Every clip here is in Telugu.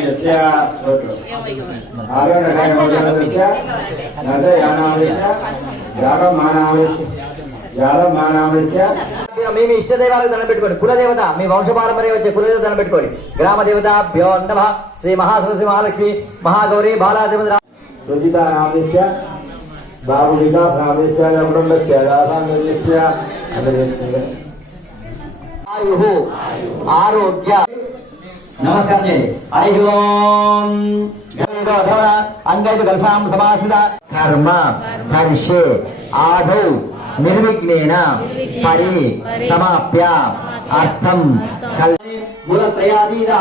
यस्य आगणकायमोदनस्य नदयानामस्य यागमानामस्य यागमानामस्य మీ మీ ఇష్ట దైవాలకు దండం పెట్టుకోండి కులదేవత మీ వంశ పారంపర్యం వచ్చే కులదేవత దండం పెట్టుకోండి గ్రామ దేవతాభ్యో నమ శ్రీ మహాసరస్వతి మహాలక్ష్మి మహాగౌరి బాలాదేవత रुचितानामस्य बाबुविकासनामस्य कुटुम्बस्य दासान्दर्यस्य అందరికీ ఆయు ఆరోగ్య నమస్కారం చేయండి హరి ఓం. అంగైదు కలసాం సమాసిత కర్మ కర్షే ఆదౌ నిర్విఘ్నేన పరి సమాప్య అర్థం కల్. మూలత్రయాధీర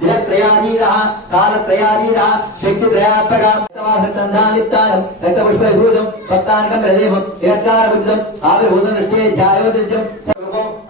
దినత్రయాధీర కాలత్రయాధీర శక్తిత్రయాత్మక రక్తవాసక్తంధాలిప్తాయం రక్తపుష్పూతం సప్తానికం ప్రదేవం తిరత్కారభుజం ఆవిర్భూతం నిశ్చయధ్యాయోదిత్యం రూపం